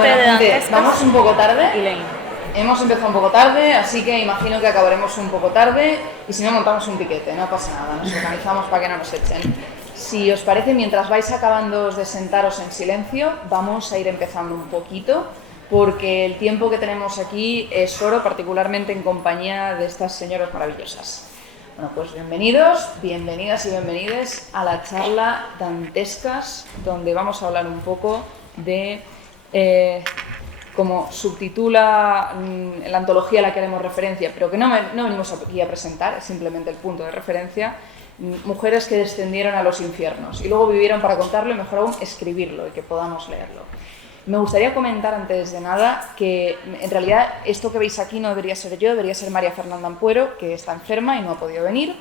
de Dantescas. Vamos un poco tarde. Y Lane. Hemos empezado un poco tarde, así que imagino que acabaremos un poco tarde y si no montamos un piquete, no pasa nada, nos organizamos para que no nos echen. Si os parece, mientras vais acabando de sentaros en silencio, vamos a ir empezando un poquito, porque el tiempo que tenemos aquí es oro, particularmente en compañía de estas señoras maravillosas. Bueno, pues bienvenidos, bienvenidas y bienvenides a la charla Dantescas, donde vamos a hablar un poco de, como subtitula la antología a la que haremos referencia, pero que no venimos aquí a presentar, es simplemente el punto de referencia, mujeres que descendieron a los infiernos y luego vivieron para contarlo y mejor aún escribirlo y que podamos leerlo. Me gustaría comentar antes de nada que en realidad esto que veis aquí no debería ser yo, debería ser María Fernanda Ampuero, que está enferma y no ha podido venir.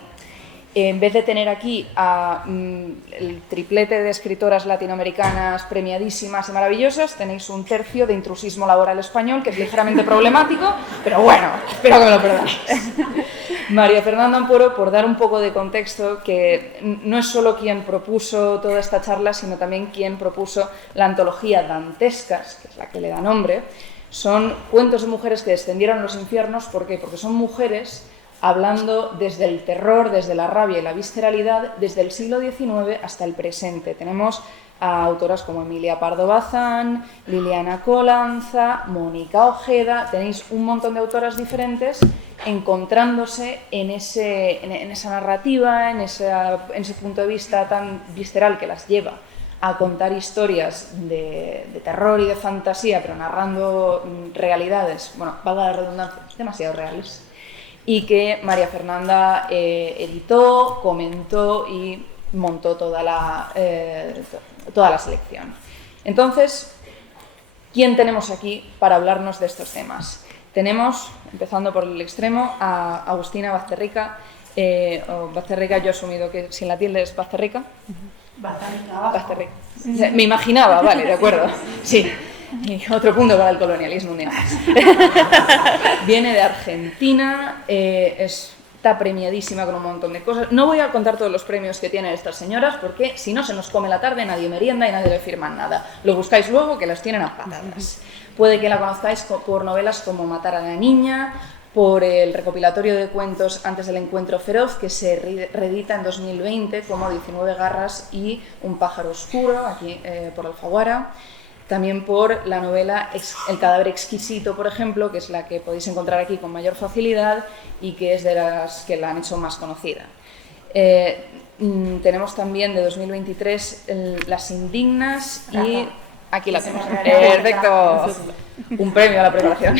En vez de tener aquí a el triplete de escritoras latinoamericanas premiadísimas y maravillosas, tenéis un tercio de intrusismo laboral español, que es ligeramente problemático, pero bueno, espero que me lo perdonéis. María Fernanda Ampuero, por dar un poco de contexto, que no es solo quien propuso toda esta charla, sino también quien propuso la antología Dantescas, que es la que le da nombre. Son cuentos de mujeres que descendieron a los infiernos. ¿Por qué? Porque son mujeres hablando desde el terror, desde la rabia y la visceralidad, desde el siglo XIX hasta el presente. Tenemos a autoras como Emilia Pardo Bazán, Liliana Colanza, Mónica Ojeda, tenéis un montón de autoras diferentes encontrándose en esa narrativa, en ese punto de vista tan visceral que las lleva a contar historias de terror y de fantasía, pero narrando realidades, bueno, valga la redundancia, demasiado reales, y que María Fernanda editó, comentó y montó toda la selección. Entonces, ¿quién tenemos aquí para hablarnos de estos temas? Tenemos, empezando por el extremo, a Agustina Bazterrica. Bazterrica, yo he asumido que sin la tilde es Bazterrica. Bazterrica. Me imaginaba, vale, de acuerdo. Sí. Y otro punto para el colonialismo, un día más. Viene de Argentina, está premiadísima con un montón de cosas. No voy a contar todos los premios que tienen estas señoras porque si no se nos come la tarde, nadie merienda y nadie le firma nada. Lo buscáis luego, que las tienen a patadas. Puede que la conozcáis por novelas como Matar a la niña, por el recopilatorio de cuentos Antes del encuentro feroz, que se reedita en 2020 como 19 garras y Un pájaro oscuro, aquí por Alfaguara. También por la novela El cadáver exquisito, por ejemplo, que es la que podéis encontrar aquí con mayor facilidad y que es de las que la han hecho más conocida. Tenemos también de 2023 Las indignas y aquí la tenemos. Perfecto. Un premio a la preparación.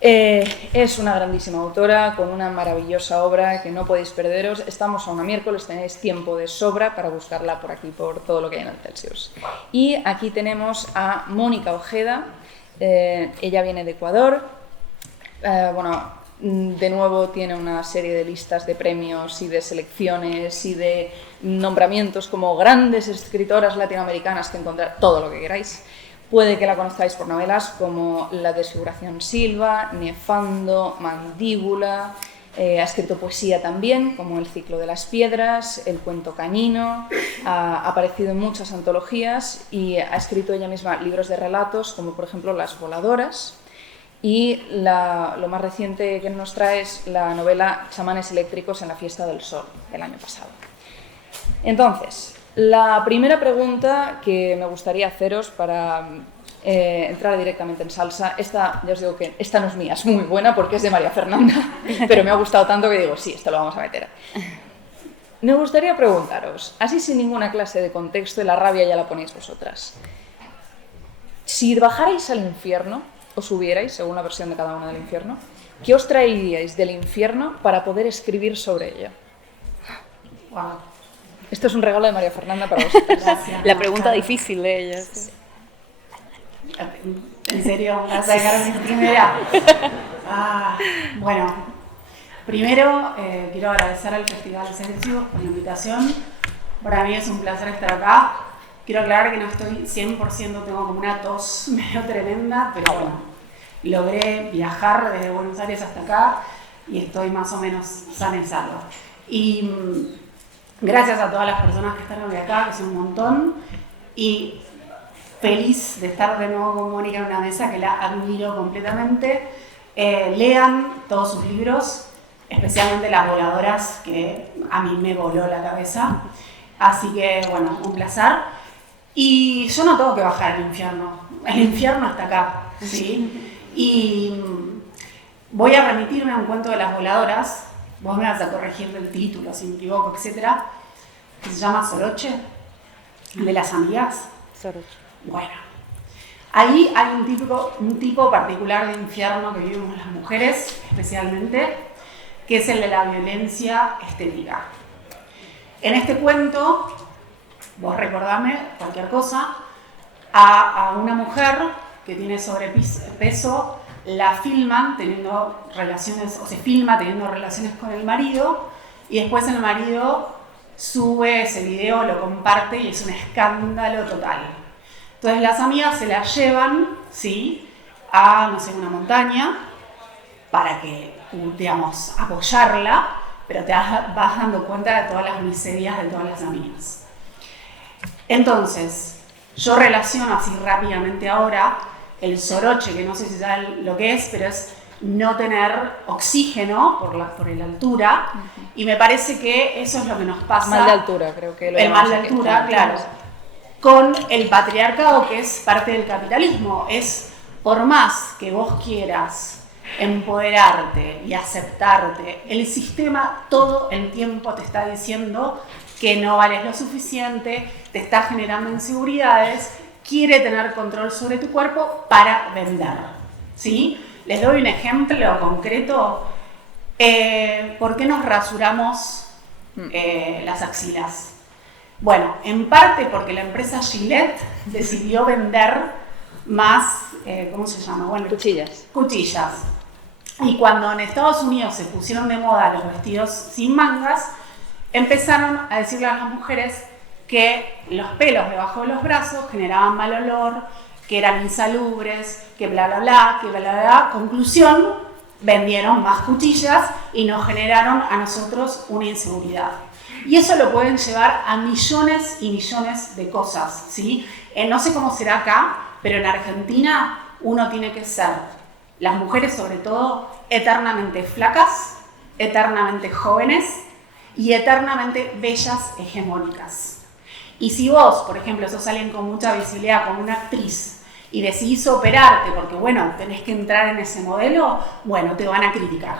Es una grandísima autora con una maravillosa obra que no podéis perderos. Estamos a una miércoles, tenéis tiempo de sobra para buscarla por aquí, por todo lo que hay en el Celsius. Y aquí tenemos a Mónica Ojeda. Ella viene de Ecuador. De nuevo tiene una serie de listas de premios y de selecciones y de nombramientos como grandes escritoras latinoamericanas que encontrar todo lo que queráis. Puede que la conozcáis por novelas como La desfiguración Silva, Nefando, Mandíbula. Ha escrito poesía también, como El ciclo de las piedras, El cuento canino. Ha aparecido en muchas antologías y ha escrito ella misma libros de relatos, como por ejemplo Las voladoras. Y lo más reciente que nos trae es la novela Chamanes eléctricos en la fiesta del sol, del año pasado. Entonces, la primera pregunta que me gustaría haceros para entrar directamente en salsa, esta, ya os digo que esta no es mía, es muy buena porque es de María Fernanda, pero me ha gustado tanto que digo, sí, esto lo vamos a meter. Me gustaría preguntaros, así sin ninguna clase de contexto, y la rabia ya la ponéis vosotras, si bajarais al infierno, o subierais, según la versión de cada uno del infierno, ¿qué os traeríais del infierno para poder escribir sobre ello? Wow. Esto es un regalo de María Fernanda para vosotros. Gracias. La pregunta difícil de ella. Sí. ¿En serio? ¿Me vas a dejar mi primera? Bueno, primero quiero agradecer al Festival Celsius por la invitación. Para mí es un placer estar acá. Quiero aclarar que no estoy 100%, tengo como una tos medio tremenda, pero bueno, logré viajar desde Buenos Aires hasta acá y estoy más o menos sana y salva. Y gracias a todas las personas que están hoy acá, que son un montón. Y feliz de estar de nuevo con Mónica en una mesa que la admiro completamente. Lean todos sus libros, especialmente Las Voladoras, que a mí me voló la cabeza. Así que, bueno, un placer. Y yo no tengo que bajar al infierno. El infierno está acá, ¿sí? Y voy a remitirme a un cuento de Las Voladoras. Vos me vas a corregir del título, si me equivoco, etcétera. Que se llama Soroche, de las amigas. Soroche. Bueno, ahí hay un tipo particular de infierno que vivimos las mujeres, especialmente, que es el de la violencia estética. En este cuento, vos recordame cualquier cosa, a una mujer que tiene sobrepeso, la filman teniendo relaciones, o se filma teniendo relaciones con el marido, y después el marido sube ese video, lo comparte y es un escándalo total. Entonces las amigas se la llevan, ¿sí?, a, no sé, una montaña para que, digamos, apoyarla, pero te vas dando cuenta de todas las miserias de todas las amigas. Entonces, yo relaciono así rápidamente ahora el soroche, que no sé si saben lo que es, pero es no tener oxígeno por la altura, y me parece que eso es lo que nos pasa. Mal de altura, creo que lo el mal de altura, claro. Con el patriarcado, que es parte del capitalismo. Es, por más que vos quieras empoderarte y aceptarte, el sistema todo el tiempo te está diciendo que no vales lo suficiente, te está generando inseguridades, quiere tener control sobre tu cuerpo para vender, ¿sí? Les doy un ejemplo concreto. ¿Por qué nos rasuramos las axilas? Bueno, en parte porque la empresa Gillette decidió vender más, ¿cómo se llama? Bueno, cuchillas. Y cuando en Estados Unidos se pusieron de moda los vestidos sin mangas, empezaron a decirle a las mujeres que los pelos debajo de los brazos generaban mal olor, que eran insalubres, que bla bla bla, que bla bla bla. Conclusión, vendieron más cuchillas y nos generaron a nosotros una inseguridad. Y eso lo pueden llevar a millones y millones de cosas, ¿sí? No sé cómo será acá, pero en Argentina uno tiene que ser, las mujeres sobre todo, eternamente flacas, eternamente jóvenes y eternamente bellas hegemónicas. Y si vos, por ejemplo, sos alguien con mucha visibilidad, como una actriz, y decidís operarte porque, bueno, tenés que entrar en ese modelo, bueno, te van a criticar.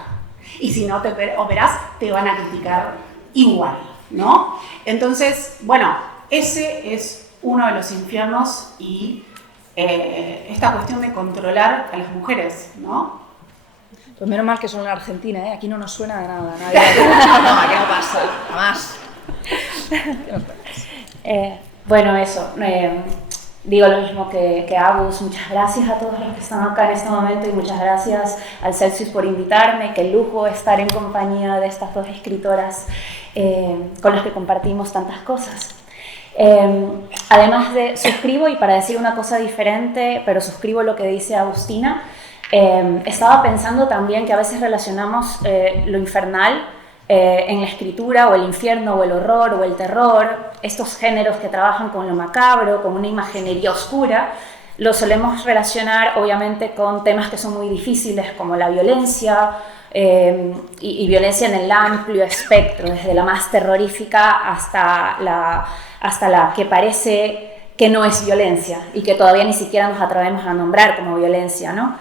Y si no te operás, te van a criticar igual, ¿no? Entonces, bueno, ese es uno de los infiernos y esta cuestión de controlar a las mujeres, ¿no? Pues menos mal que son en Argentina, ¿eh? Aquí no nos suena de nada. No, aquí no pasa, jamás. Bueno, eso. Digo lo mismo que Agus. Muchas gracias a todos los que están acá en este momento y muchas gracias al Celsius por invitarme. Qué lujo estar en compañía de estas dos escritoras con las que compartimos tantas cosas. Además de, suscribo, y para decir una cosa diferente, pero suscribo lo que dice Agustina, estaba pensando también que a veces relacionamos lo infernal en la escritura, o el infierno, o el horror, o el terror, estos géneros que trabajan con lo macabro, con una imaginería oscura, lo solemos relacionar obviamente con temas que son muy difíciles, como la violencia, y violencia en el amplio espectro, desde la más terrorífica hasta la que parece que no es violencia y que todavía ni siquiera nos atrevemos a nombrar como violencia, ¿no?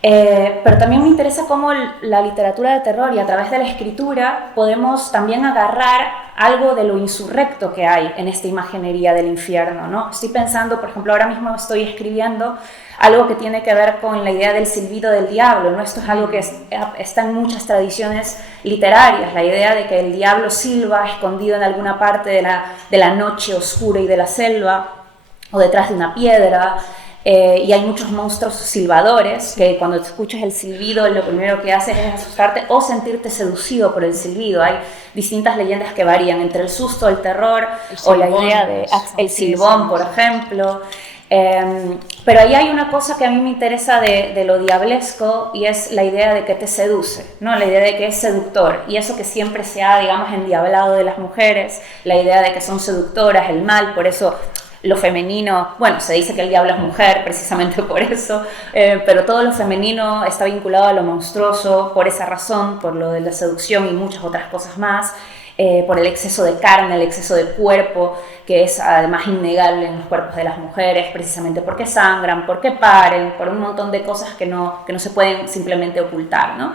Pero también me interesa cómo la literatura de terror y a través de la escritura podemos también agarrar algo de lo insurrecto que hay en esta imaginería del infierno, ¿no? Estoy pensando, por ejemplo, ahora mismo estoy escribiendo algo que tiene que ver con la idea del silbido del diablo, ¿no? Esto es algo que está en muchas tradiciones literarias, la idea de que el diablo silba escondido en alguna parte de la noche oscura y de la selva, o detrás de una piedra. Y hay muchos monstruos silbadores que cuando escuchas el silbido lo primero que haces es asustarte o sentirte seducido por el silbido. Hay distintas leyendas que varían entre el susto, el terror, o la idea de el silbón, por ejemplo. Pero ahí hay una cosa que a mí me interesa de lo diablesco, y es la idea de que te seduce, ¿no? La idea de que es seductor, y eso que siempre se ha, digamos, endiablado de las mujeres, la idea de que son seductoras, el mal. Por eso lo femenino, bueno, se dice que el diablo es mujer precisamente por eso, pero todo lo femenino está vinculado a lo monstruoso por esa razón, por lo de la seducción y muchas otras cosas más. Por el exceso de carne, el exceso de cuerpo, que es además innegable en los cuerpos de las mujeres, precisamente porque sangran, porque paren, por un montón de cosas que no se pueden simplemente ocultar, ¿no?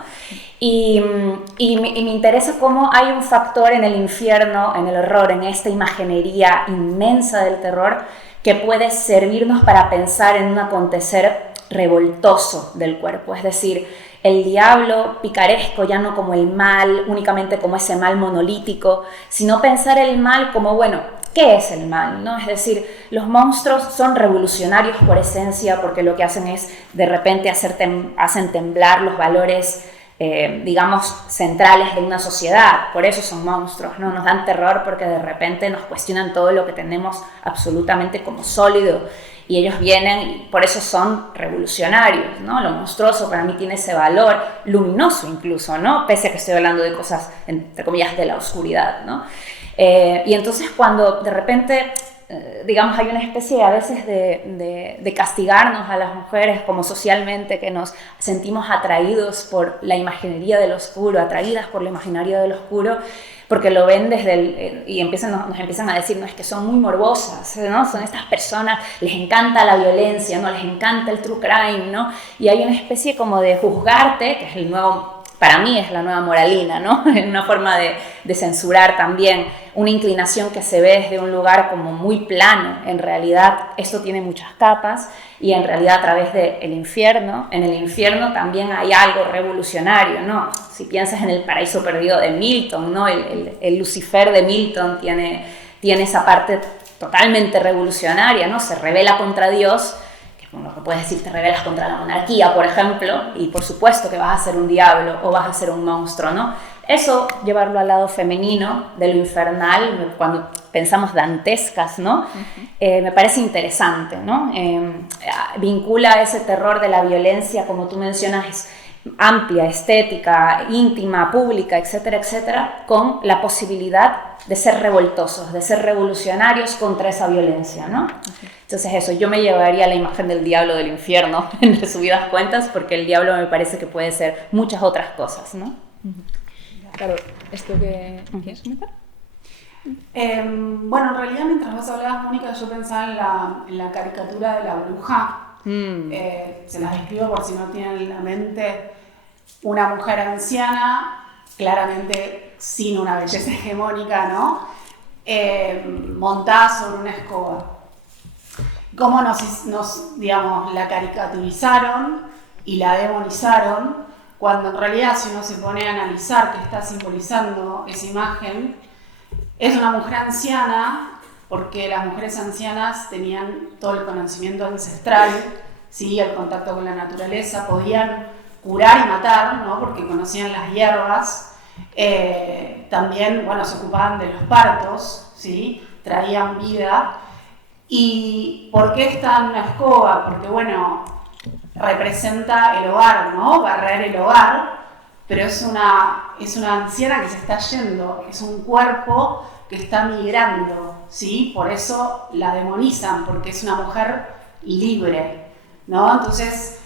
Y me interesa cómo hay un factor en el infierno, en el horror, en esta imaginería inmensa del terror, que puede servirnos para pensar en un acontecer revoltoso del cuerpo, es decir, el diablo picaresco ya no como el mal, únicamente como ese mal monolítico, sino pensar el mal como, bueno, ¿qué es el mal? ¿No? Es decir, los monstruos son revolucionarios por esencia porque lo que hacen es de repente hacen temblar los valores, digamos, centrales de una sociedad. Por eso son monstruos, ¿no? Nos dan terror porque de repente nos cuestionan todo lo que tenemos absolutamente como sólido. Y ellos vienen y por eso son revolucionarios, ¿no? Lo monstruoso para mí tiene ese valor, luminoso incluso, ¿no? Pese a que estoy hablando de cosas, entre comillas, de la oscuridad, ¿no? Y entonces cuando de repente, digamos, hay una especie a veces de castigarnos a las mujeres como socialmente, que nos sentimos atraídos por la imaginería del oscuro, atraídas por la imaginaria del oscuro, porque lo ven desde y nos empiezan a decir, no, es que son muy morbosas, ¿no? Son estas personas, les encanta la violencia, ¿no? Les encanta el true crime, ¿no? Y hay una especie como de juzgarte, que es el nuevo, para mí es la nueva moralina, ¿no? Una forma de censurar también, una inclinación que se ve desde un lugar como muy plano. En realidad esto tiene muchas capas y en realidad a través del infierno, en el infierno también hay algo revolucionario, ¿no? Si piensas en el paraíso perdido de Milton, ¿no? El Lucifer de Milton tiene esa parte totalmente revolucionaria, ¿no? Se rebela contra Dios. Lo que puedes decir, te rebelas contra la monarquía, por ejemplo, y por supuesto que vas a ser un diablo o vas a ser un monstruo, ¿no? Eso, llevarlo al lado femenino, de lo infernal, cuando pensamos dantescas, ¿no? Me parece interesante, ¿no? Vincula ese terror de la violencia, como tú mencionas, amplia, estética, íntima, pública, etcétera, etcétera, con la posibilidad de ser revoltosos, de ser revolucionarios contra esa violencia, ¿no? Entonces eso, yo me llevaría la imagen del diablo del infierno, en resumidas cuentas, porque el diablo me parece que puede ser muchas otras cosas, ¿no? Claro, ¿esto que quieres comentar? Bueno, en realidad mientras vos hablabas, Mónica, yo pensaba en la caricatura de la bruja. Se las describo por si no tienen en la mente una mujer anciana, claramente sin una belleza hegemónica, ¿no? Montada sobre una escoba. Cómo digamos, la caricaturizaron y la demonizaron, cuando en realidad, si uno se pone a analizar qué está simbolizando esa imagen, es una mujer anciana, porque las mujeres ancianas tenían todo el conocimiento ancestral, ¿sí? El contacto con la naturaleza, podían curar y matar, ¿no? Porque conocían las hierbas, también, bueno, se ocupaban de los partos, ¿sí? Traían vida. ¿Y por qué está en una escoba? Porque, bueno, representa el hogar, ¿no? Barrer el hogar, pero es una anciana que se está yendo, es un cuerpo que está migrando, ¿sí? Por eso la demonizan, porque es una mujer libre, ¿no? Entonces,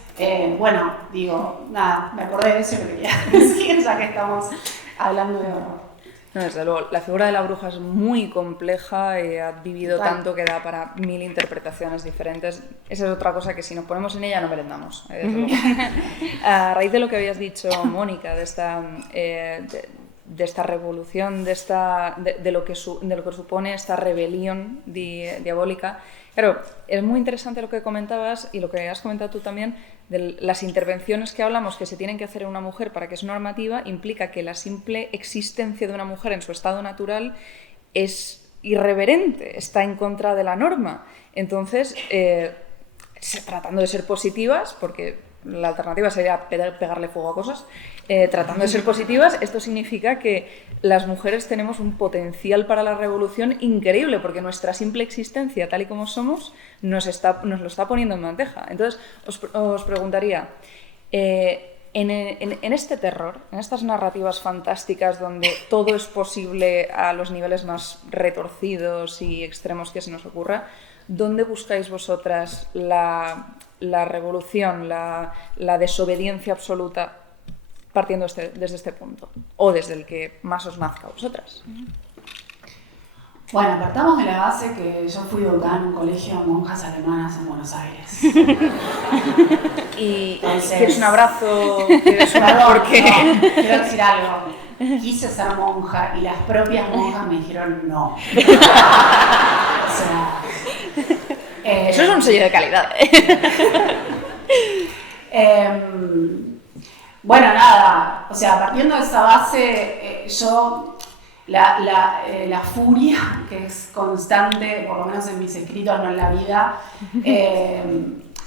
bueno, digo, nada, me acordé de eso que quería decir, ya que estamos hablando de horror. No, desde luego, la figura de la bruja es muy compleja y ha vivido tanto que da para 1000 interpretaciones diferentes. Esa es otra cosa que si nos ponemos en ella no merendamos. A raíz de lo que habías dicho, Mónica, de esta revolución, de lo que supone esta rebelión diabólica, claro, es muy interesante lo que comentabas y lo que has comentado tú también, de las intervenciones que hablamos que se tienen que hacer en una mujer para que es normativa, implica que la simple existencia de una mujer en su estado natural es irreverente, está en contra de la norma. Entonces, tratando de ser positivas, porque la alternativa sería pegarle fuego a cosas, tratando de ser positivas, esto significa que las mujeres tenemos un potencial para la revolución increíble, porque nuestra simple existencia, tal y como somos, nos lo está poniendo en bandeja. Entonces, os preguntaría, en este terror, en estas narrativas fantásticas donde todo es posible a los niveles más retorcidos y extremos que se nos ocurra, ¿dónde buscáis vosotras la revolución, la desobediencia absoluta partiendo desde este punto? O desde el que más os nazca a vosotras. Bueno, partamos de la base que yo fui educada en un colegio de monjas alemanas en Buenos Aires. Y Entonces, ¿quieres un abrazo? ¿Quieres un Perdón, porque no, quiero decir algo. Quise ser monja y las propias monjas me dijeron no. O sea, eso es un sello de calidad. Bueno, nada, o sea, partiendo de esa base, yo la furia, que es constante, por lo menos en mis escritos, no en la vida,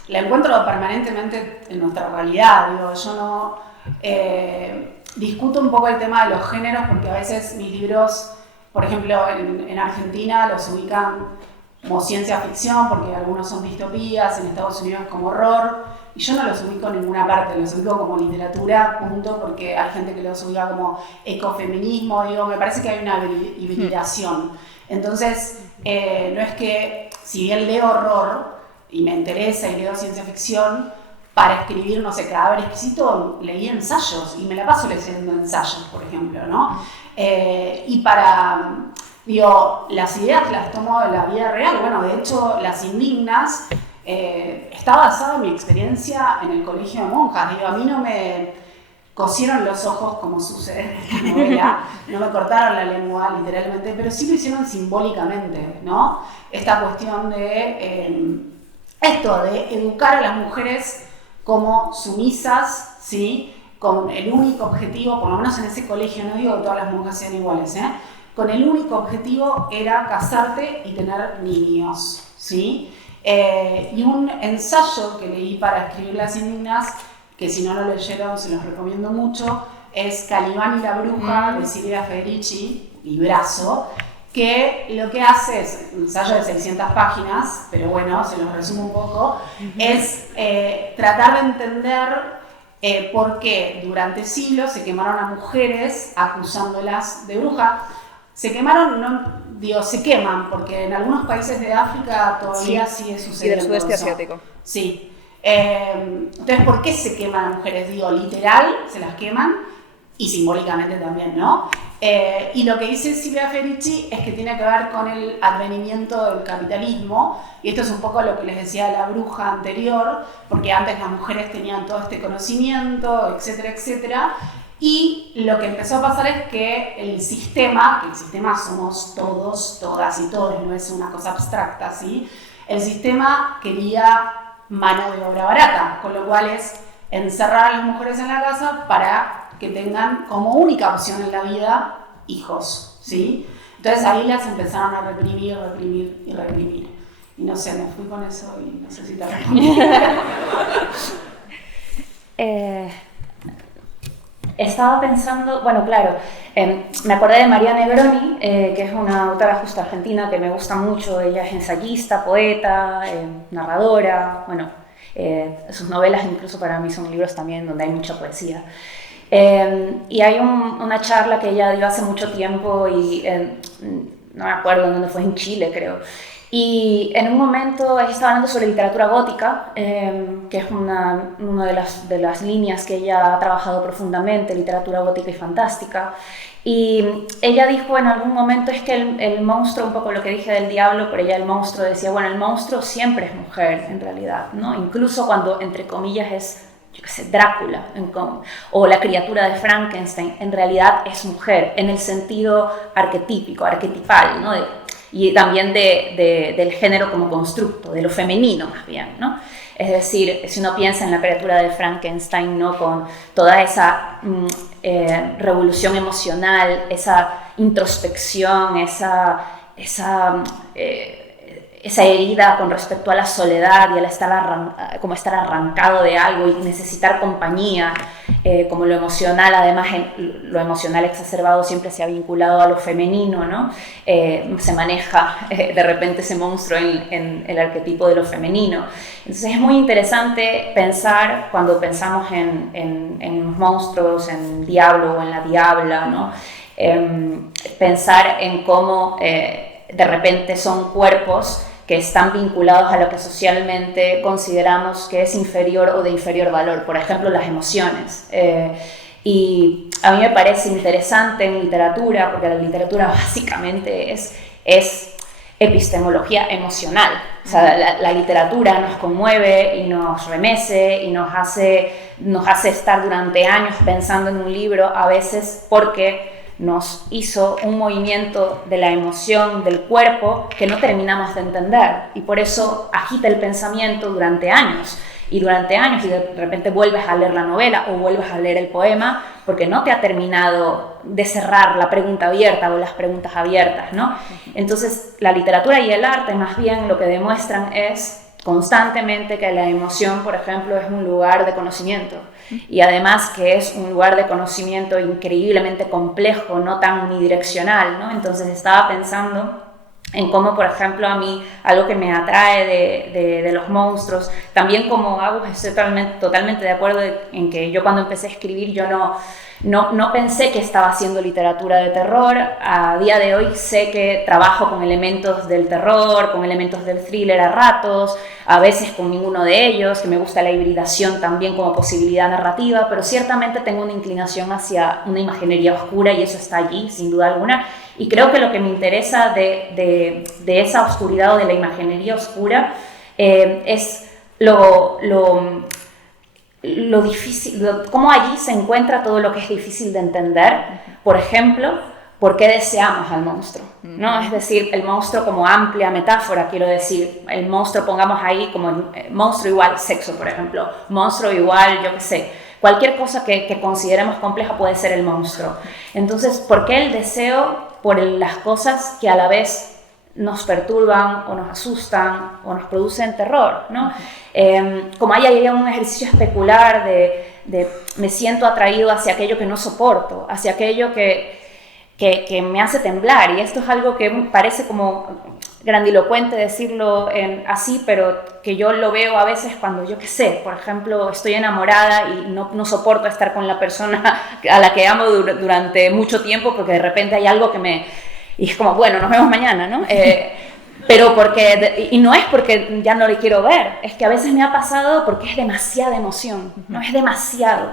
la encuentro permanentemente en nuestra realidad. Digo, yo no discuto un poco el tema de los géneros porque a veces mis libros, por ejemplo, en Argentina los ubican como ciencia ficción porque algunos son distopías, en Estados Unidos como horror, y yo no los ubico en ninguna parte, los ubico como literatura, punto, porque hay gente que los ubica como ecofeminismo, digo, me parece que hay una hibridación. Entonces, no es que, si bien leo horror y me interesa y leo ciencia ficción, para escribir, no sé, Cadáver Exquisito, leí ensayos y me la paso leyendo ensayos, por ejemplo, ¿no? Y para, digo, las ideas las tomo de la vida real. Bueno, de hecho, Las Indignas está basada en mi experiencia en el colegio de monjas. Digo, a mí no me cosieron los ojos como sucede en esta novela, no me cortaron la lengua literalmente, pero sí lo hicieron simbólicamente, ¿no? Esta cuestión de esto, de educar a las mujeres como sumisas, ¿sí? Con el único objetivo, por lo menos en ese colegio, no digo que todas las monjas sean iguales, con el único objetivo era casarte y tener niños, ¿sí? Y un ensayo que leí para escribir Las Indignas, que si no lo leyeron se los recomiendo mucho, es Calibán y la bruja de Silvia Federici, librazo, que lo que hace es un ensayo de 600 páginas, pero bueno, se los resumo un poco, es tratar de entender por qué durante siglos se quemaron a mujeres acusándolas de bruja. Se quemaron, no, digo, se queman, porque en algunos países de África todavía sigue sucediendo. Y del sudeste eso. asiático. Sí. Entonces, ¿por qué se queman a mujeres? Digo, literal, se las queman, y simbólicamente también, ¿no? Y lo que dice Silvia Federici es que tiene que ver con el advenimiento del capitalismo, y esto es un poco lo que les decía la bruja anterior, porque antes las mujeres tenían todo este conocimiento, etcétera, etcétera, y lo que empezó a pasar es que el sistema somos todos, todas y todos, no es una cosa abstracta, ¿sí? El sistema quería mano de obra barata, con lo cual es encerrar a las mujeres en la casa para que tengan como única opción en la vida hijos, ¿sí? Entonces ahí las empezaron a reprimir. Y no sé, me fui con eso y no sé si te respondí. Estaba pensando, bueno, claro, me acordé de María Negroni, que es una autora justo argentina que me gusta mucho. Ella es ensayista, poeta, narradora, bueno, sus novelas incluso para mí son libros también donde hay mucha poesía. Y hay una charla que ella dio hace mucho tiempo y no me acuerdo dónde fue, en Chile creo. Y en un momento ella estaba hablando sobre literatura gótica, que es una de las líneas que ella ha trabajado profundamente, literatura gótica y fantástica. Y ella dijo en algún momento, es que el monstruo, un poco lo que dije del diablo, pero ella el monstruo decía, bueno, el monstruo siempre es mujer en realidad, ¿no? Incluso cuando entre comillas es, yo qué sé, Drácula, o la criatura de Frankenstein, en realidad es mujer, en el sentido arquetípico, arquetipal, ¿no? Y también del género como constructo, de lo femenino más bien, ¿no? Es decir, si uno piensa en la criatura de Frankenstein, ¿no? Con toda esa revolución emocional, esa introspección, esa herida con respecto a la soledad y al estar arrancado de algo y necesitar compañía, como lo emocional, además lo emocional exacerbado siempre se ha vinculado a lo femenino, ¿no? Se maneja de repente ese monstruo en el arquetipo de lo femenino. Entonces es muy interesante pensar, cuando pensamos en monstruos, en diablo o en la diabla, ¿no? Pensar en cómo de repente son cuerpos que están vinculados a lo que socialmente consideramos que es inferior o de inferior valor, por ejemplo, las emociones. Y a mí me parece interesante en literatura, porque la literatura básicamente es epistemología emocional. O sea, la literatura nos conmueve y nos remece y nos hace estar durante años pensando en un libro, a veces porque nos hizo un movimiento de la emoción del cuerpo que no terminamos de entender, y por eso agita el pensamiento durante años y de repente vuelves a leer la novela o vuelves a leer el poema porque no te ha terminado de cerrar la pregunta abierta o las preguntas abiertas, ¿no? Entonces la literatura y el arte más bien lo que demuestran es constantemente que la emoción, por ejemplo, es un lugar de conocimiento, y además que es un lugar de conocimiento increíblemente complejo, no tan unidireccional, ¿no? Entonces estaba pensando en cómo, por ejemplo, a mí algo que me atrae de los monstruos, también como Agus, estoy totalmente de acuerdo en que yo cuando empecé a escribir yo no pensé que estaba haciendo literatura de terror. A día de hoy sé que trabajo con elementos del terror, con elementos del thriller a ratos, a veces con ninguno de ellos, que me gusta la hibridación también como posibilidad narrativa, pero ciertamente tengo una inclinación hacia una imaginería oscura y eso está allí, sin duda alguna. Y creo que lo que me interesa de esa oscuridad o de la imaginería oscura es lo difícil, cómo allí se encuentra todo lo que es difícil de entender. Por ejemplo, ¿por qué deseamos al monstruo? ¿No? Es decir, el monstruo como amplia metáfora, quiero decir, el monstruo, pongamos ahí como monstruo igual sexo, por ejemplo, monstruo igual, yo qué sé, cualquier cosa que consideremos compleja puede ser el monstruo. Entonces, ¿por qué el deseo por las cosas que a la vez nos perturban o nos asustan o nos producen terror, ¿no? Como hay un ejercicio especular de me siento atraído hacia aquello que no soporto, hacia aquello que me hace temblar, y esto es algo que parece como grandilocuente decirlo así, pero que yo lo veo a veces cuando, yo qué sé, por ejemplo, estoy enamorada y no soporto estar con la persona a la que amo durante mucho tiempo, porque de repente hay algo y es como, bueno, nos vemos mañana, ¿no? Pero y no es porque ya no le quiero ver, es que a veces me ha pasado porque es demasiada emoción, ¿no? Es demasiado.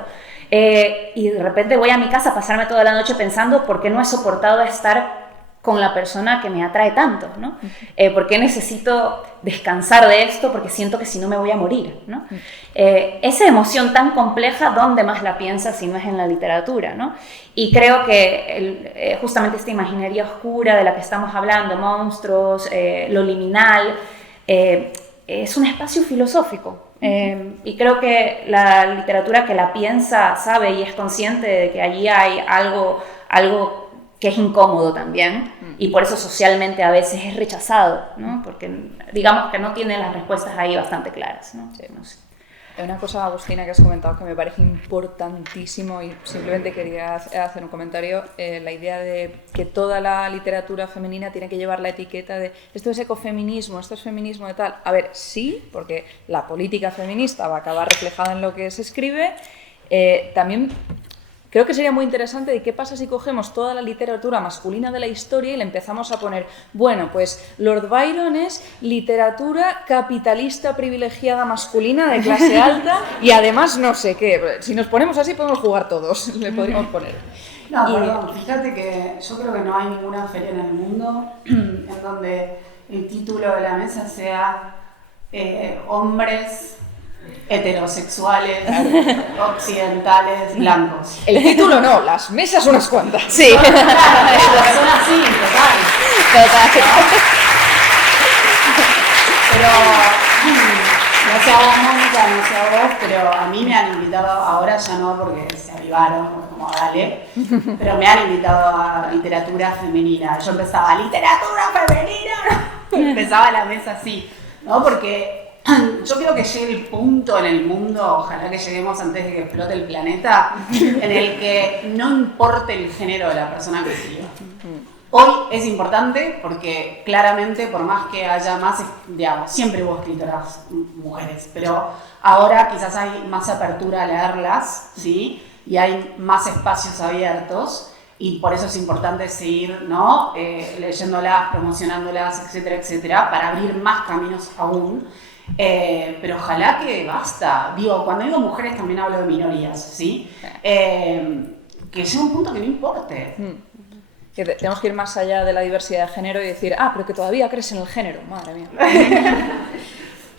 Y de repente voy a mi casa a pasarme toda la noche pensando por qué no he soportado estar con la persona que me atrae tanto, ¿no? ¿Por qué necesito descansar de esto? Porque siento que si no me voy a morir, ¿no? Esa emoción tan compleja, ¿dónde más la piensas si no es en la literatura, ¿no? Y creo que justamente esta imaginería oscura de la que estamos hablando, monstruos, lo liminal, es un espacio filosófico. Y creo que la literatura que la piensa sabe y es consciente de que allí hay algo que es incómodo también, y por eso socialmente a veces es rechazado, ¿no? Porque digamos que no tiene las respuestas ahí bastante claras, ¿no? Sí, no sé. Hay una cosa, Agustina, que has comentado que me parece importantísimo y simplemente quería hacer un comentario. La idea de que toda la literatura femenina tiene que llevar la etiqueta de esto es ecofeminismo, esto es feminismo de tal. A ver, sí, porque la política feminista va a acabar reflejada en lo que se escribe. También creo que sería muy interesante de qué pasa si cogemos toda la literatura masculina de la historia y le empezamos a poner, bueno, pues Lord Byron es literatura capitalista privilegiada masculina de clase alta y además no sé qué. Si nos ponemos así podemos jugar todos, le podríamos poner. No, perdón, fíjate que yo creo que no hay ninguna feria en el mundo en donde el título de la mesa sea hombres heterosexuales, occidentales, blancos. El título no, las mesas unas cuantas. Sí. Son así, total. Pero, no sé a vos, Mónica, no sé a vos, pero a mí me han invitado, ahora ya no porque se avivaron, como dale, pero me han invitado a literatura femenina. Yo empezaba, literatura femenina, empezaba la mesa así, ¿no? Porque yo creo que llegue el punto en el mundo, ojalá que lleguemos antes de que explote el planeta, en el que no importe el género de la persona que escriba. Hoy es importante porque claramente, por más que haya más, digamos, siempre hubo escritoras mujeres, pero ahora quizás hay más apertura a leerlas, ¿sí? Y hay más espacios abiertos. y por eso es importante seguir, ¿no? Leyéndolas, promocionándolas, etcétera, etcétera, para abrir más caminos aún. Pero ojalá que basta. Digo, cuando digo mujeres también hablo de minorías, ¿sí? Que llegue un punto que no importe. Que tenemos que ir más allá de la diversidad de género y decir, pero que todavía crees en el género, madre mía.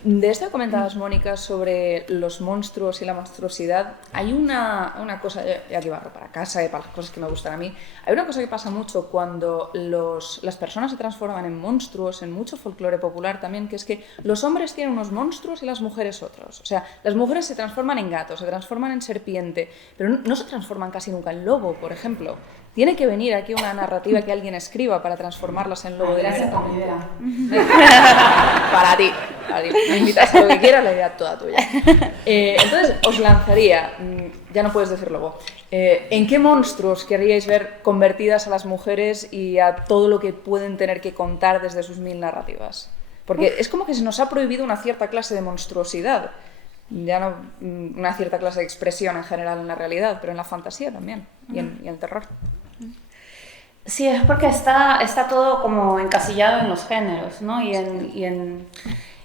De esto que comentabas, Mónica, sobre los monstruos y la monstruosidad, hay una cosa, ya que barro para casa, para las cosas que me gustan a mí, hay una cosa que pasa mucho cuando las personas se transforman en monstruos, en mucho folclore popular también, que es que los hombres tienen unos monstruos y las mujeres otros. O sea, las mujeres se transforman en gato, se transforman en serpiente, pero no se transforman casi nunca en lobo, por ejemplo. Tiene que venir aquí una narrativa que alguien escriba para transformarlas en lobo. Gracias por la idea. Para ti. Me invitas a lo que quieras, la idea es toda tuya. Entonces, os lanzaría, ya no puedes decir lobo, ¿en qué monstruos querríais ver convertidas a las mujeres y a todo lo que pueden tener que contar desde sus 1000 narrativas? Porque es como que se nos ha prohibido una cierta clase de monstruosidad. Ya no una cierta clase de expresión en general en la realidad, pero en la fantasía también, y en el terror. Sí, es porque está todo como encasillado en los géneros, ¿no?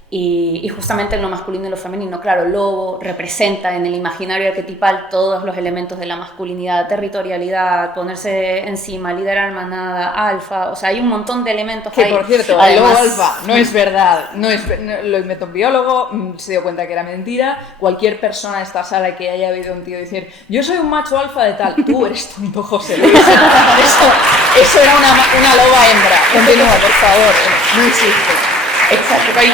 Y justamente en lo masculino y lo femenino. Claro, lobo representa en el imaginario arquetipal todos los elementos de la masculinidad: territorialidad, ponerse encima, liderar manada, alfa. O sea, hay un montón de elementos que ahí. Por cierto, el lobo alfa no es verdad, lo inventó un biólogo, se dio cuenta que era mentira. Cualquier persona de esta sala que haya oído a un tío decir yo soy un macho alfa de tal, tú eres tonto, José Luis. Eso era una loba hembra. Continúa, por favor, no existe. Exacto, hay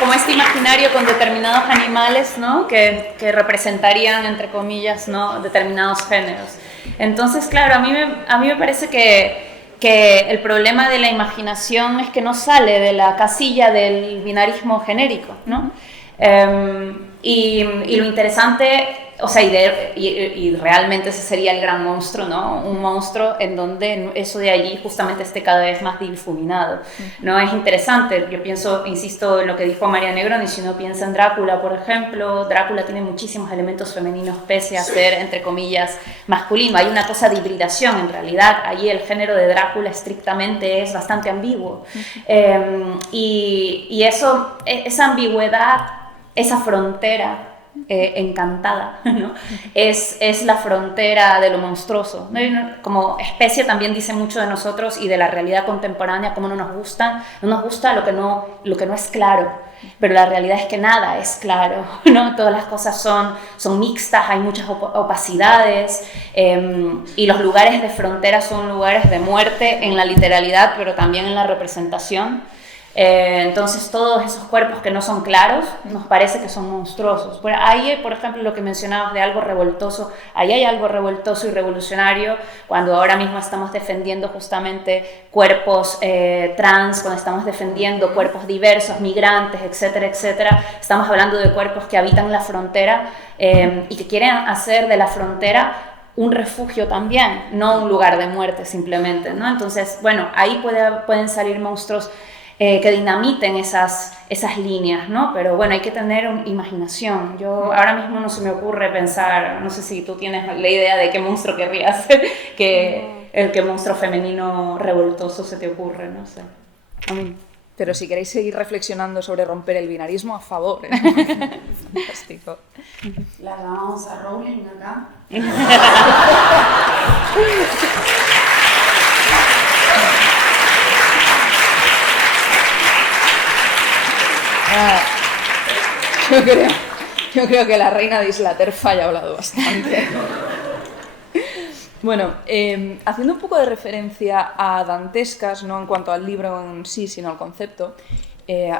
como este imaginario con determinados animales, ¿no? que representarían, entre comillas, ¿no? determinados géneros. Entonces, claro, a mí me parece que el problema de la imaginación es que no sale de la casilla del binarismo genérico, ¿no? Y lo interesante, o sea, y realmente ese sería el gran monstruo, ¿no? Un monstruo en donde eso de allí justamente esté cada vez más difuminado, ¿no? Es interesante, yo pienso, insisto en lo que dijo María Negroni, si uno piensa en Drácula, por ejemplo, Drácula tiene muchísimos elementos femeninos pese a ser, entre comillas, masculino. Hay una cosa de hibridación, en realidad, allí el género de Drácula estrictamente es bastante ambiguo. Y eso, esa ambigüedad, esa frontera encantada, ¿no? es la frontera de lo monstruoso, ¿no? Como especie también dice mucho de nosotros y de la realidad contemporánea, como no nos gusta lo que no es claro, pero la realidad es que nada es claro, ¿no? Todas las cosas son mixtas, hay muchas opacidades, y los lugares de frontera son lugares de muerte en la literalidad, pero también en la representación. Entonces todos esos cuerpos que no son claros nos parece que son monstruosos. Ahí, por ejemplo, lo que mencionabas de algo revoltoso, ahí hay algo revoltoso y revolucionario cuando ahora mismo estamos defendiendo justamente cuerpos trans, cuando estamos defendiendo cuerpos diversos, migrantes, etcétera, etcétera. Estamos hablando de cuerpos que habitan la frontera y que quieren hacer de la frontera un refugio también, no un lugar de muerte simplemente, ¿no? Entonces, bueno, ahí pueden salir monstruos que dinamiten esas líneas, ¿no? Pero bueno, hay que tener imaginación. Yo ahora mismo no se me ocurre pensar, no sé si tú tienes la idea de qué monstruo querrías, qué monstruo femenino revoltoso se te ocurre, no sé. A mí. Pero si queréis seguir reflexionando sobre romper el binarismo, a favor, ¿eh? Fantástico. La llamamos a Rowling acá. Yo creo que la reina de Isla Terfa ya ha hablado bastante. Bueno, haciendo un poco de referencia a dantescas, no en cuanto al libro en sí, sino al concepto,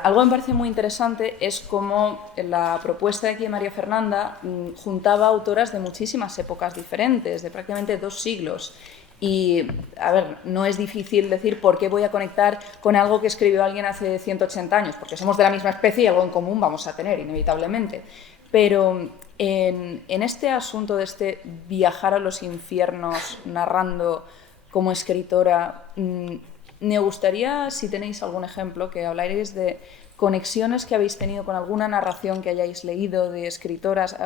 algo que me parece muy interesante es cómo la propuesta de aquí de María Fernanda juntaba autoras de muchísimas épocas diferentes, de prácticamente 2 siglos. Y, a ver, no es difícil decir por qué voy a conectar con algo que escribió alguien hace 180 años, porque somos de la misma especie y algo en común vamos a tener, inevitablemente. Pero en este asunto de este viajar a los infiernos narrando como escritora, me gustaría, si tenéis algún ejemplo, que hablaréis de conexiones que habéis tenido con alguna narración que hayáis leído de escritoras,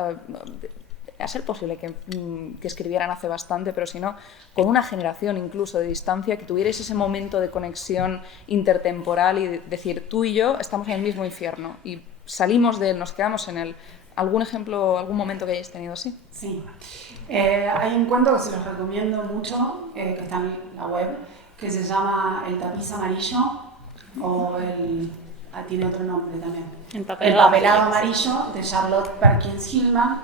a ser posible que escribieran hace bastante, pero si no, con una generación incluso de distancia, que tuvierais ese momento de conexión intertemporal y decir, tú y yo estamos en el mismo infierno y salimos de él, nos quedamos en él. ¿Algún ejemplo, algún momento que hayáis tenido así? Sí. Hay un cuento que se los recomiendo mucho, que está en la web, que se llama El tapiz amarillo, o tiene otro nombre también. El papelado amarillo, de Charlotte Perkins Gilman,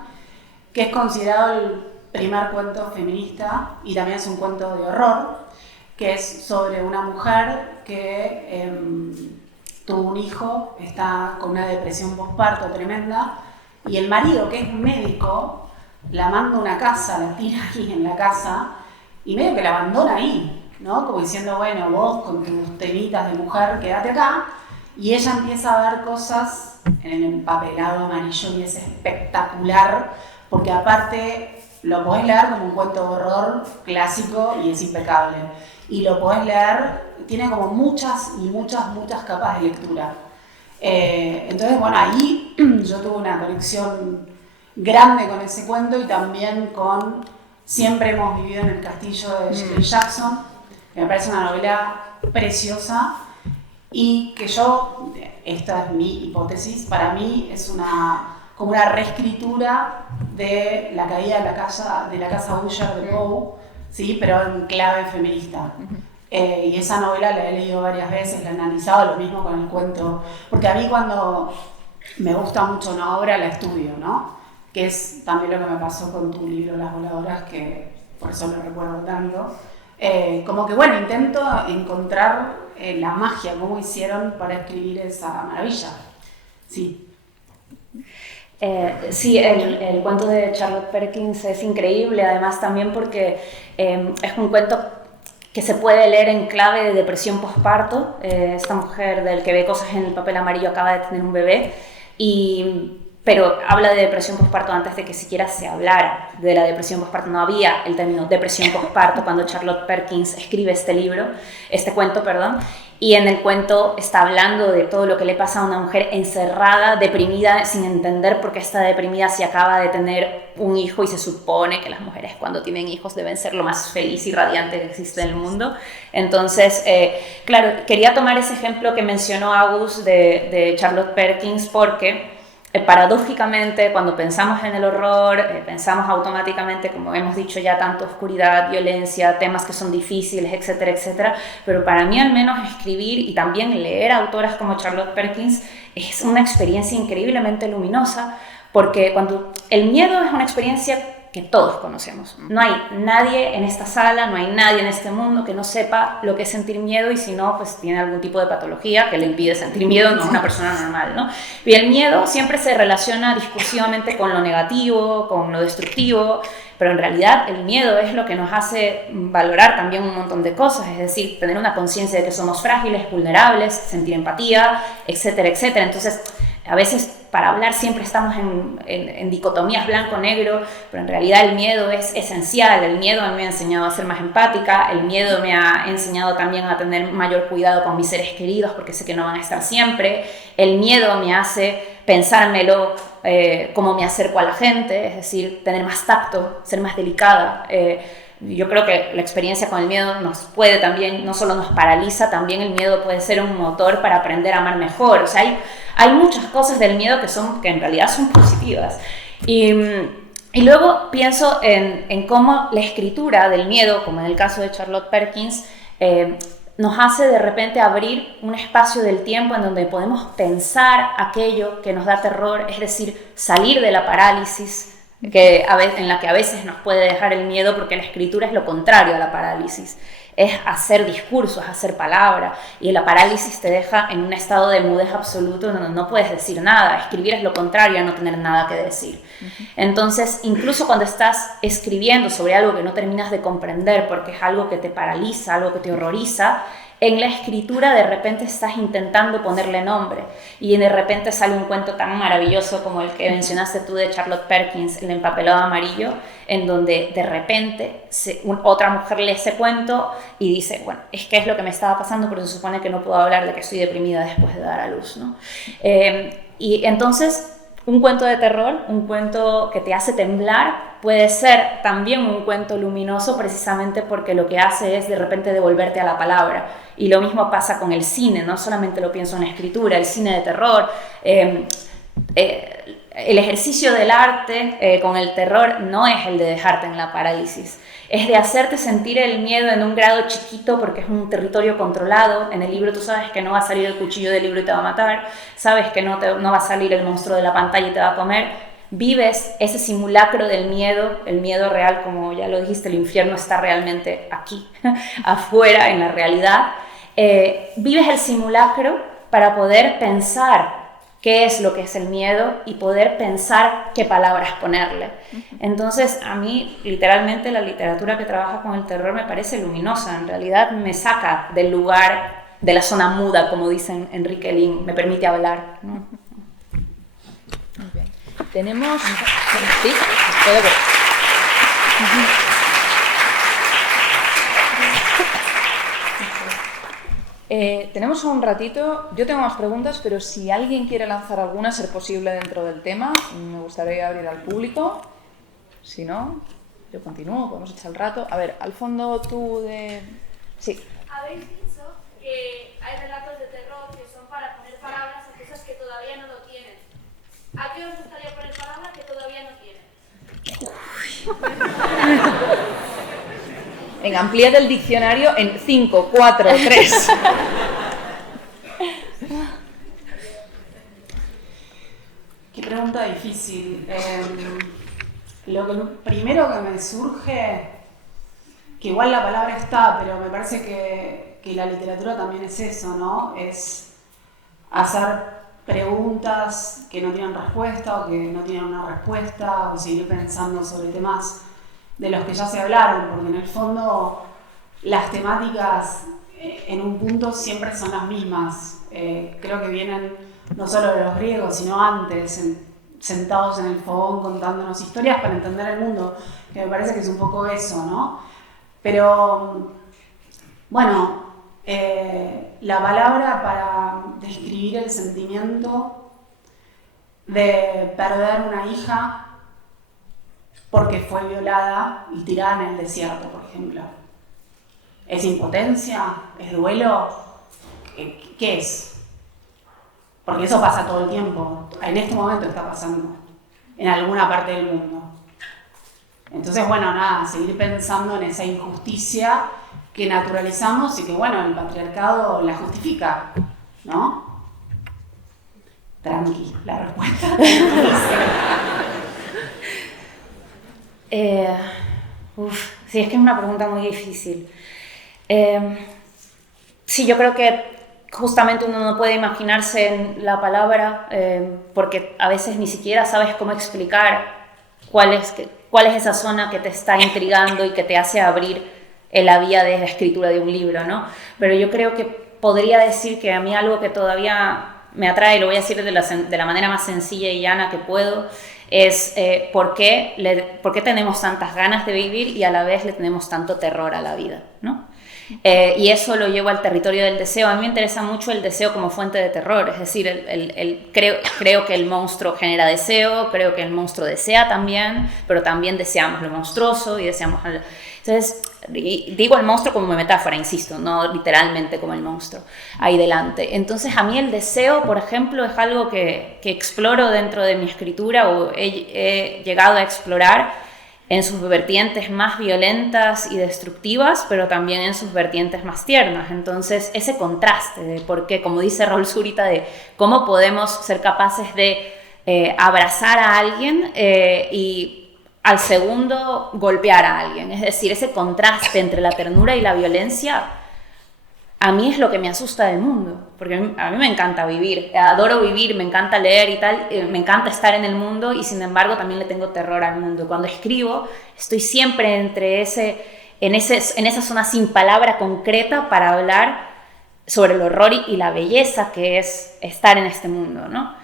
que es considerado el primer cuento feminista y también es un cuento de horror, que es sobre una mujer que tuvo un hijo, está con una depresión postparto tremenda, y el marido, que es médico, la manda a una casa, la tira ahí en la casa y medio que la abandona ahí, ¿no? Como diciendo, bueno, vos con tus temitas de mujer, quédate acá. Y ella empieza a ver cosas en el empapelado amarillo y es espectacular, porque aparte lo podés leer como un cuento de horror clásico y es impecable. Y lo podés leer, tiene como muchas capas de lectura. Entonces, bueno, ahí yo tuve una conexión grande con ese cuento y también con Siempre hemos vivido en el castillo de Shirley Jackson, que me parece una novela preciosa y que yo, esta es mi hipótesis, para mí es como una reescritura de La caída de la casa Usher de Poe, ¿sí? Pero en clave feminista. Y esa novela la he leído varias veces, la he analizado, lo mismo con el cuento, porque a mí cuando me gusta mucho una obra la estudio, ¿no? Que es también lo que me pasó con tu libro Las voladoras, que por eso lo recuerdo tanto. Como que bueno, intento encontrar la magia, cómo hicieron para escribir esa maravilla. Sí. Sí, el cuento de Charlotte Perkins es increíble, además también porque es un cuento que se puede leer en clave de depresión postparto. Esta mujer del que ve cosas en el papel amarillo acaba de tener un bebé, pero habla de depresión postparto antes de que siquiera se hablara de la depresión postparto. No había el término depresión postparto cuando Charlotte Perkins escribe este cuento, y en el cuento está hablando de todo lo que le pasa a una mujer encerrada, deprimida, sin entender por qué está deprimida si acaba de tener un hijo y se supone que las mujeres cuando tienen hijos deben ser lo más feliz y radiante que existe en el mundo. Entonces, claro, quería tomar ese ejemplo que mencionó Agus de Charlotte Perkins porque paradójicamente, cuando pensamos en el horror, pensamos automáticamente, como hemos dicho ya, tanto oscuridad, violencia, temas que son difíciles, etcétera, etcétera. Pero para mí, al menos, escribir y también leer a autoras como Charlotte Perkins es una experiencia increíblemente luminosa, porque cuando el miedo es una experiencia que todos conocemos. No hay nadie en esta sala, no hay nadie en este mundo que no sepa lo que es sentir miedo, y si no, pues tiene algún tipo de patología que le impide sentir miedo, no es una persona normal, ¿no? Y el miedo siempre se relaciona discursivamente con lo negativo, con lo destructivo, pero en realidad el miedo es lo que nos hace valorar también un montón de cosas, es decir, tener una conciencia de que somos frágiles, vulnerables, sentir empatía, etcétera, etcétera. Entonces, a veces para hablar siempre estamos en dicotomías blanco-negro, pero en realidad el miedo es esencial. El miedo me ha enseñado a ser más empática, el miedo me ha enseñado también a tener mayor cuidado con mis seres queridos porque sé que no van a estar siempre. El miedo me hace pensármelo cómo me acerco a la gente, es decir, tener más tacto, ser más delicada. Yo creo que la experiencia con el miedo nos puede también, no solo nos paraliza, también el miedo puede ser un motor para aprender a amar mejor. O sea, hay muchas cosas del miedo que en realidad son positivas. Y luego pienso en cómo la escritura del miedo, como en el caso de Charlotte Perkins, nos hace de repente abrir un espacio del tiempo en donde podemos pensar aquello que nos da terror, es decir, salir de la parálisis en la que a veces nos puede dejar el miedo, porque la escritura es lo contrario a la parálisis. Es hacer discursos, hacer palabra, y la parálisis te deja en un estado de mudez absoluto donde no puedes decir nada. Escribir es lo contrario a no tener nada que decir. Entonces, incluso cuando estás escribiendo sobre algo que no terminas de comprender porque es algo que te paraliza, algo que te horroriza, en la escritura de repente estás intentando ponerle nombre, y de repente sale un cuento tan maravilloso como el que mencionaste tú de Charlotte Perkins, El empapelado amarillo, en donde de repente otra mujer lee ese cuento y dice, bueno, es que es lo que me estaba pasando, pero se supone que no puedo hablar de que estoy deprimida después de dar a luz, ¿no? Y entonces, un cuento de terror, un cuento que te hace temblar, puede ser también un cuento luminoso precisamente porque lo que hace es de repente devolverte a la palabra. Y lo mismo pasa con el cine, no solamente lo pienso en la escritura, el cine de terror. El ejercicio del arte con el terror no es el de dejarte en la parálisis, es de hacerte sentir el miedo en un grado chiquito porque es un territorio controlado. En el libro tú sabes que no va a salir el cuchillo del libro y te va a matar, sabes que no va a salir el monstruo de la pantalla y te va a comer. Vives ese simulacro del miedo, el miedo real, como ya lo dijiste, el infierno está realmente aquí, afuera, en la realidad. Vives el simulacro para poder pensar qué es lo que es el miedo y poder pensar qué palabras ponerle. Entonces, a mí, literalmente, la literatura que trabaja con el terror me parece luminosa. En realidad, me saca del lugar, de la zona muda, como dicen Enrique Lin, me permite hablar, ¿no? Muy bien. Tenemos... ¿Sí? ¿Puedo ver? Tenemos un ratito, yo tengo más preguntas, pero si alguien quiere lanzar alguna, ser posible dentro del tema, me gustaría abrir al público. Si no, yo continúo, podemos echar el rato. A ver, al fondo tú de... Sí. Habéis dicho que hay relatos de terror que son para poner palabras a cosas que todavía no lo tienen. ¿A qué os gustaría poner palabras que todavía no tienen? Venga, amplíate el diccionario en 5, 4, 3. Qué pregunta difícil. Lo primero que me surge, que igual la palabra está, pero me parece que la literatura también es eso, ¿no? Es hacer preguntas que no tienen respuesta o que no tienen una respuesta, o seguir pensando sobre temas de los que ya se hablaron, porque en el fondo las temáticas en un punto siempre son las mismas. Creo que vienen no solo de los griegos, sino antes, sentados en el fogón contándonos historias para entender el mundo, que me parece que es un poco eso, ¿no? Pero, bueno, la palabra para describir el sentimiento de perder una hija porque fue violada y tirada en el desierto, por ejemplo. ¿Es impotencia? ¿Es duelo? ¿Qué es? Porque eso pasa todo el tiempo. En este momento está pasando. En alguna parte del mundo. Entonces, bueno, nada, seguir pensando en esa injusticia que naturalizamos y que, bueno, el patriarcado la justifica, ¿no? Tranqui, la respuesta. Sí, es que es una pregunta muy difícil. Sí, yo creo que justamente uno no puede imaginarse en la palabra porque a veces ni siquiera sabes cómo explicar cuál es esa zona que te está intrigando y que te hace abrir la vía de la escritura de un libro, ¿no? Pero yo creo que podría decir que a mí algo que todavía me atrae, lo voy a decir de la manera más sencilla y llana que puedo, es ¿por qué tenemos tantas ganas de vivir y a la vez le tenemos tanto terror a la vida, ¿no? Y eso lo llevo al territorio del deseo. A mí me interesa mucho el deseo como fuente de terror, es decir, creo que el monstruo genera deseo, creo que el monstruo desea también, pero también deseamos lo monstruoso y deseamos... Entonces, digo el monstruo como metáfora, insisto, no literalmente como el monstruo ahí delante. Entonces, a mí el deseo, por ejemplo, es algo que exploro dentro de mi escritura o he llegado a explorar en sus vertientes más violentas y destructivas, pero también en sus vertientes más tiernas. Entonces, ese contraste de por qué, como dice Raúl Zurita, de cómo podemos ser capaces de abrazar a alguien y al segundo golpear a alguien. Es decir, ese contraste entre la ternura y la violencia, a mí es lo que me asusta del mundo, porque a mí me encanta vivir, adoro vivir, me encanta leer y tal, me encanta estar en el mundo y sin embargo también le tengo terror al mundo. Cuando escribo estoy siempre en esa zona sin palabra concreta para hablar sobre el horror y la belleza que es estar en este mundo, ¿no?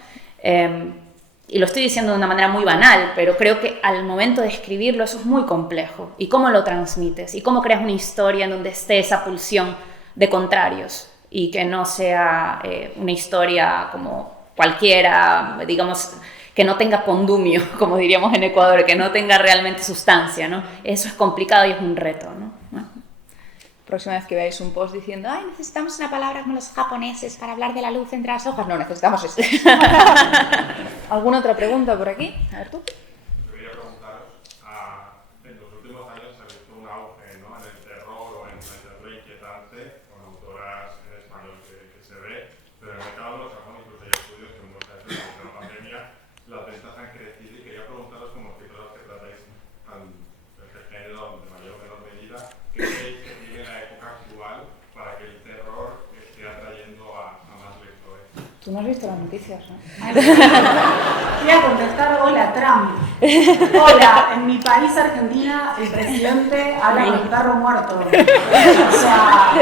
Y lo estoy diciendo de una manera muy banal, pero creo que al momento de escribirlo eso es muy complejo. ¿Y cómo lo transmites? ¿Y cómo creas una historia en donde esté esa pulsión de contrarios? Y que no sea una historia como cualquiera, digamos, que no tenga condumio, como diríamos en Ecuador, que no tenga realmente sustancia, ¿no? Eso es complicado y es un reto, ¿no? Próxima vez que veáis un post diciendo, ay, necesitamos una palabra como los japoneses para hablar de la luz entre las hojas. No, necesitamos esto. ¿Alguna otra pregunta por aquí? A ver tú. Yo quería preguntaros, en los últimos años se ha visto un auge, ¿no?, en el terror o en la literatura inquietante, con autoras en español que se ve, pero en el mercado anglosajón incluso hay estudios que muestran que desde la pandemia las ventas han crecido, y quería preguntaros, como escritoras que tratáis este género de mayor o menor medida, ¿qué creéis que tiene la época actual para que el terror esté atrayendo a más lectores? Tú no has visto las noticias, ¿no? Voy a contestar, hola Trump. Hola, en mi país, Argentina, el presidente habla con el perro muerto. O sea,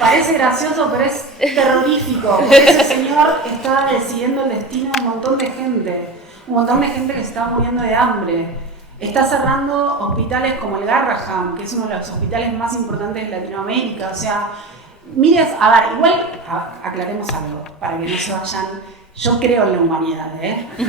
parece gracioso, pero es terrorífico. Porque ese señor está decidiendo el destino de un montón de gente. Un montón de gente que se está muriendo de hambre. Está cerrando hospitales como el Garrahan, que es uno de los hospitales más importantes de Latinoamérica. O sea, mires, a ver, igual aclaremos algo, para que no se vayan. Yo creo en la humanidad, ¿eh? Yo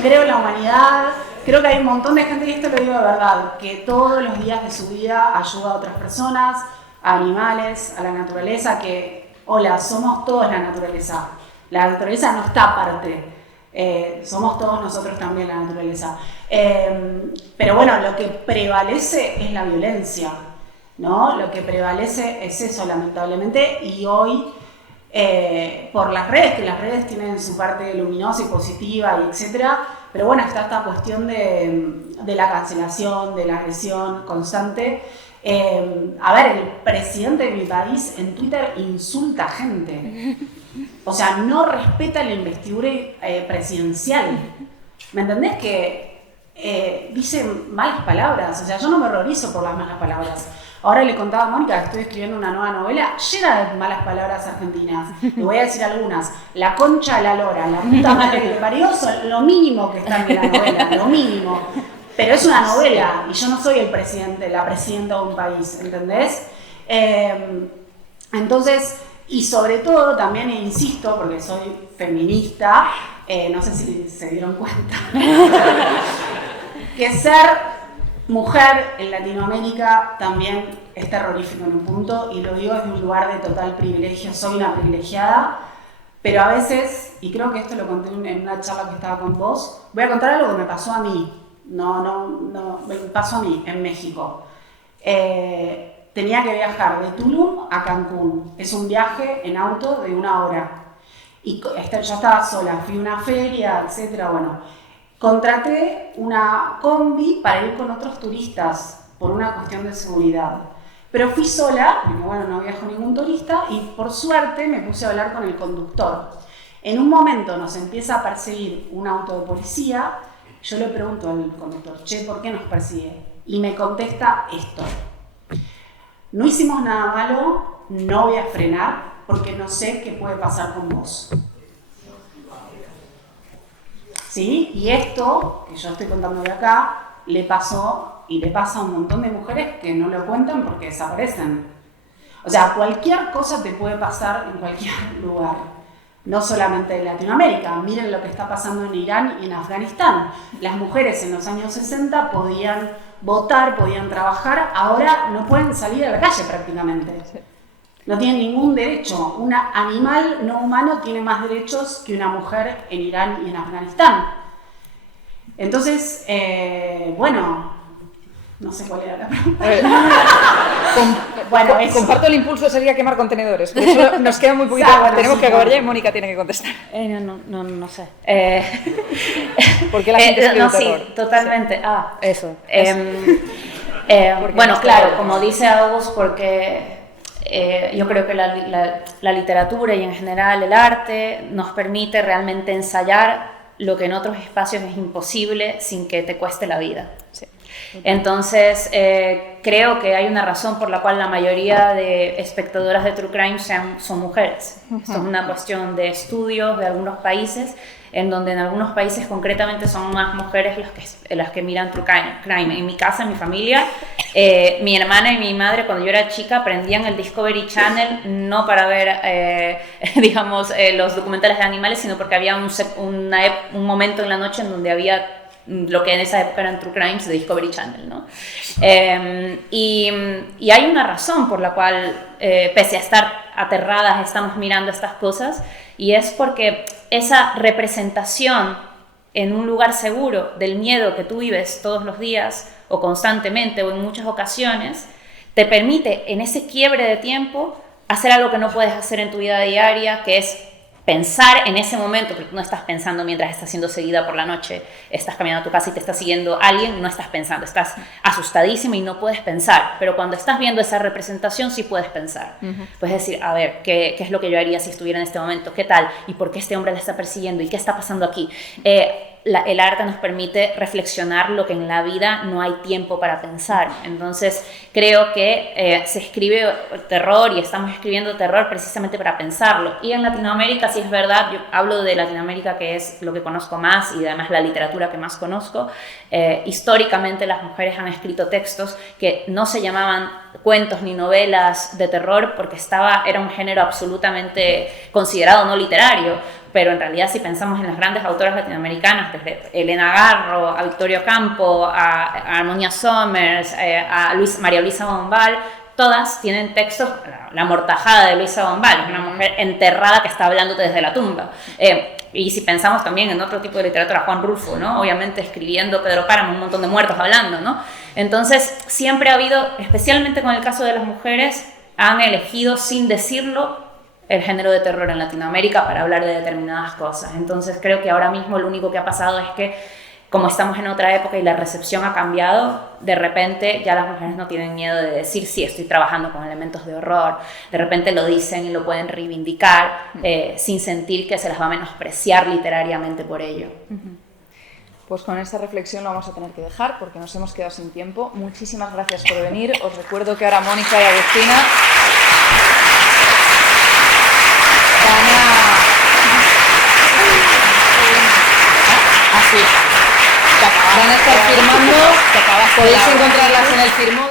creo en la humanidad. Creo que hay un montón de gente, y esto lo digo de verdad, que todos los días de su vida ayuda a otras personas, a animales, a la naturaleza, que, hola, somos todos la naturaleza. La naturaleza no está aparte. Somos todos nosotros también la naturaleza. Pero bueno, lo que prevalece es la violencia, ¿no? Lo que prevalece es eso, lamentablemente, y hoy por las redes, que las redes tienen su parte luminosa y positiva y etcétera, pero bueno, está esta cuestión de la cancelación, de la agresión constante. A ver, el presidente de mi país en Twitter insulta a gente. O sea, no respeta la investidura presidencial. ¿Me entendés? Que dice malas palabras. O sea, yo no me horrorizo por las malas palabras. Ahora le contaba a Mónica que estoy escribiendo una nueva novela llena de malas palabras argentinas. Le voy a decir algunas. La concha de la lora, la puta madre que le parió, son lo mínimo que está en la novela, lo mínimo. Pero es una novela y yo no soy el presidente, la presidenta de un país, ¿entendés? Entonces, y sobre todo también insisto, porque soy feminista, no sé si se dieron cuenta, que ser mujer en Latinoamérica también es terrorífico en un punto, y lo digo desde un lugar de total privilegio. Soy una privilegiada, pero a veces, y creo que esto lo conté en una charla que estaba con vos, voy a contar algo que me pasó a mí. Me pasó a mí en México. Tenía que viajar de Tulum a Cancún. Es un viaje en auto de 1 hora. Y yo estaba sola, fui a una feria, etcétera. Bueno, contraté una combi para ir con otros turistas por una cuestión de seguridad. Pero fui sola, porque bueno, no viajó ningún turista, y por suerte me puse a hablar con el conductor. En un momento nos empieza a perseguir un auto de policía. Yo le pregunto al conductor, che, ¿por qué nos persigue? Y me contesta esto: no hicimos nada malo, no voy a frenar porque no sé qué puede pasar con vos. ¿Sí? Y esto, que yo estoy contando de acá, le pasó y le pasa a un montón de mujeres que no lo cuentan porque desaparecen. O sea, cualquier cosa te puede pasar en cualquier lugar. No solamente en Latinoamérica. Miren lo que está pasando en Irán y en Afganistán. Las mujeres en los años 60 podían votar, podían trabajar, ahora no pueden salir a la calle prácticamente. No tienen ningún derecho. Un animal no humano tiene más derechos que una mujer en Irán y en Afganistán. Entonces, bueno, no sé cuál era la pregunta. Bueno, comparto el impulso, sería quemar contenedores, pero eso nos queda muy poquito. Bueno, tenemos sí, que acabar bueno. ya y Mónica tiene que contestar. No sé. ¿Por qué la gente escribe no, terror? sí, totalmente. Eso. Bueno, claro, como dice Agus, porque yo creo que la literatura y en general el arte nos permite realmente ensayar lo que en otros espacios es imposible sin que te cueste la vida. Sí. Entonces, creo que hay una razón por la cual la mayoría de espectadoras de True Crime son mujeres. Esto es una cuestión de estudios de algunos países. en donde en algunos países concretamente son más mujeres las que miran True Crime. En mi casa, en mi familia, mi hermana y mi madre cuando yo era chica prendían el Discovery Channel no para ver, digamos, los documentales de animales, sino porque había un momento en la noche en donde había lo que en esa época eran True Crimes de Discovery Channel, ¿no? Y hay una razón por la cual, pese a estar aterradas, estamos mirando estas cosas, y es porque esa representación en un lugar seguro del miedo que tú vives todos los días, o constantemente, o en muchas ocasiones, te permite en ese quiebre de tiempo hacer algo que no puedes hacer en tu vida diaria, que es pensar en ese momento, porque tú no estás pensando mientras estás siendo seguida por la noche, estás caminando a tu casa y te está siguiendo alguien, no estás pensando, estás asustadísima y no puedes pensar, pero cuando estás viendo esa representación sí puedes pensar. Puedes decir, a ver, ¿qué es lo que yo haría si estuviera en este momento? ¿Qué tal? ¿Y por qué este hombre la está persiguiendo? ¿Y qué está pasando aquí? El arte nos permite reflexionar lo que en la vida no hay tiempo para pensar. Entonces creo que se escribe terror y estamos escribiendo terror precisamente para pensarlo. Y en Latinoamérica, sí es verdad, yo hablo de Latinoamérica, que es lo que conozco más y además la literatura que más conozco. Históricamente las mujeres han escrito textos que no se llamaban cuentos ni novelas de terror porque era un género absolutamente considerado no literario. Pero en realidad si pensamos en las grandes autoras latinoamericanas, desde Elena Garro, a Victoria Ocampo, a Harmonia Somers, a María Luisa Bombal, todas tienen textos. La Mortajada de Luisa Bombal es una mujer enterrada que está hablándote desde la tumba. Y si pensamos también en otro tipo de literatura, Juan Rulfo, ¿no? Obviamente escribiendo Pedro Páramo, un montón de muertos hablando, ¿no? Entonces siempre ha habido, especialmente con el caso de las mujeres, han elegido sin decirlo el género de terror en Latinoamérica para hablar de determinadas cosas. Entonces creo que ahora mismo lo único que ha pasado es que como estamos en otra época y la recepción ha cambiado, de repente ya las mujeres no tienen miedo de decir sí, estoy trabajando con elementos de horror, de repente lo dicen y lo pueden reivindicar sin sentir que se las va a menospreciar literariamente por ello. Pues con esta reflexión lo vamos a tener que dejar porque nos hemos quedado sin tiempo. Muchísimas gracias por venir. Os recuerdo que ahora Mónica y Agustina van a estar firmando. Podéis encontrarlas en el firmo.